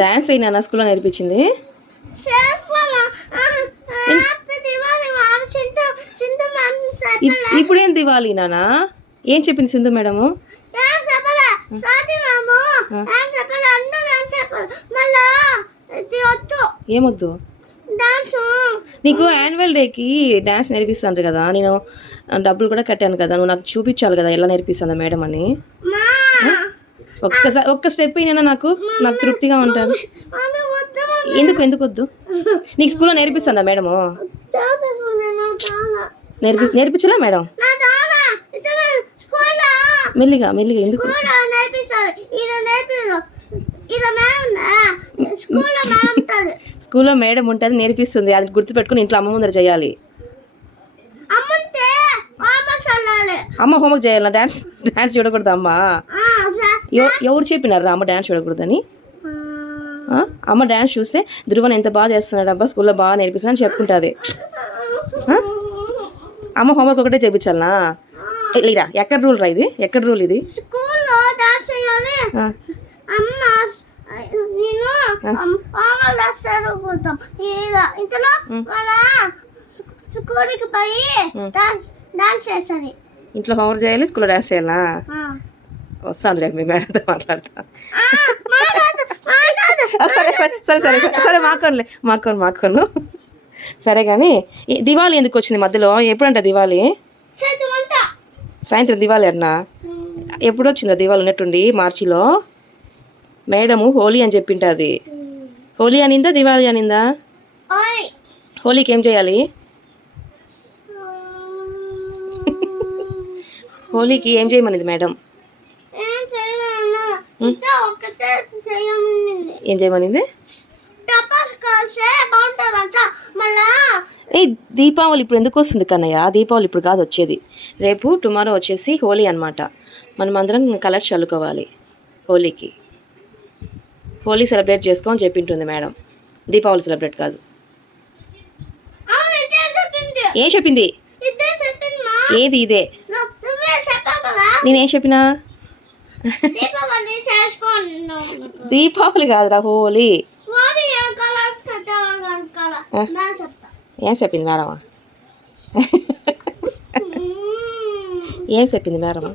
Dance అయినా నా స్కూల్లో నేర్పించింది. ఇప్పుడేం దివాలి నానా? ఏం చెప్పింది సింధు మేడము? ఏమొద్దు? నీకు యాన్యువల్ డేకి డాన్స్ నేర్పిస్తాను కదా, నేను డబ్బులు కూడా కట్టాను కదా, నువ్వు నాకు చూపించాలి కదా ఎలా నేర్పిస్తుందా మేడం అని. ఒక్క స్టెప్ అయినా నాకు తృప్తిగా ఉంటుంది. ఎందుకు వద్దు? నీకు స్కూల్లో నేర్పిస్తుందా మేడము? నేర్పించలే మేడం? మెల్లిగా ఎందుకు? స్కూల్లో మేడం ఉంటుంది, నేర్పిస్తుంది. అది గుర్తుపెట్టుకుని ఇంట్లో అమ్మ ముందర చేయాలి. అమ్మ హోంవర్క్ చేయాలా? డాన్స్ చూడకూడదు అమ్మ? ఎవరు చెప్పినారా అమ్మ డాన్స్ చూడకూడదని? అమ్మ డాన్స్ చూస్తే ధ్రువన్ ఎంత బాగా చేస్తున్నాడు అబ్బా, స్కూల్లో బాగా నేర్పిస్తున్నా అని చెప్పుకుంటుంది. అమ్మ హోంవర్క్ ఒకటే చేయించాలనా? లేరా, ఎక్కడ రూల్ రా ఇది? ఎక్కడ రూల్ ఇది? ఇంట్లో హోంవర్క్ చేయాలి, స్కూల్లో డాన్స్ చేయాలా? వస్తాను రేపు మీ మేడంతో మాట్లాడతా. సరే మాకోను. సరే కానీ దివాళీ ఎందుకు వచ్చింది మధ్యలో? ఎప్పుడంట దివాళీ? సాయంత్రం దివాళీ అన్నా? ఎప్పుడు వచ్చిందా దివాళీ? ఉన్నట్టుండి మార్చిలో మేడము హోలీ అని చెప్పింటుంది. హోలీ అనిందా దివాళీ అనిందా? హోలీకి ఏం చేయాలి? హోలీకి ఏం చేయమనింది మేడం? ఏం చేయమనింది? దీపావళి ఇప్పుడు ఎందుకు వస్తుంది కన్నయ్య? దీపావళి ఇప్పుడు కాదు వచ్చేది, రేపు టుమారో వచ్చేసి హోలీ అనమాట. మనం అందరం కలర్స్ చల్లుకోవాలి హోలీకి. హోలీ సెలబ్రేట్ చేసుకోని చెప్పింటుంది మేడం, దీపావళి సెలబ్రేట్ కాదు. ఏం చెప్పింది? ఏది ఇదే? నేనేం చెప్పినా? దీపావళి కాదురా, హోలీ. ఏం చెప్పింది మేడమా? ఏం చెప్పింది మేడమా?